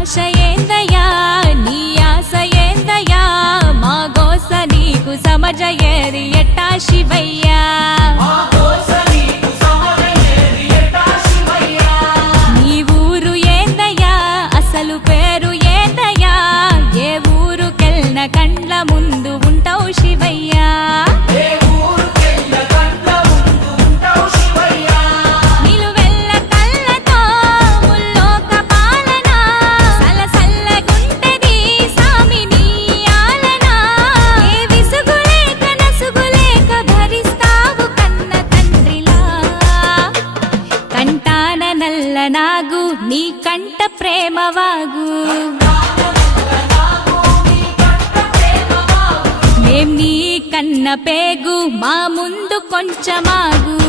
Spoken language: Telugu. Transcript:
ఆశ ఏందయ్యా నీ ఆశ ఏందయ్యా మా గోస నీకు సమజయేది ఎట్టా శివయ్యా నీ ఊరు ఏందయ్యా అసలు పేరు ఏందయ్యా ఏ ఊరుకెళ్ళిన కండ్ల ముందు ఉంటావు శివయ్యా నాగు నీ కంట ప్రేమవాగు మేం నీ కన్న పేగు మా ముందు కొంచెమాగు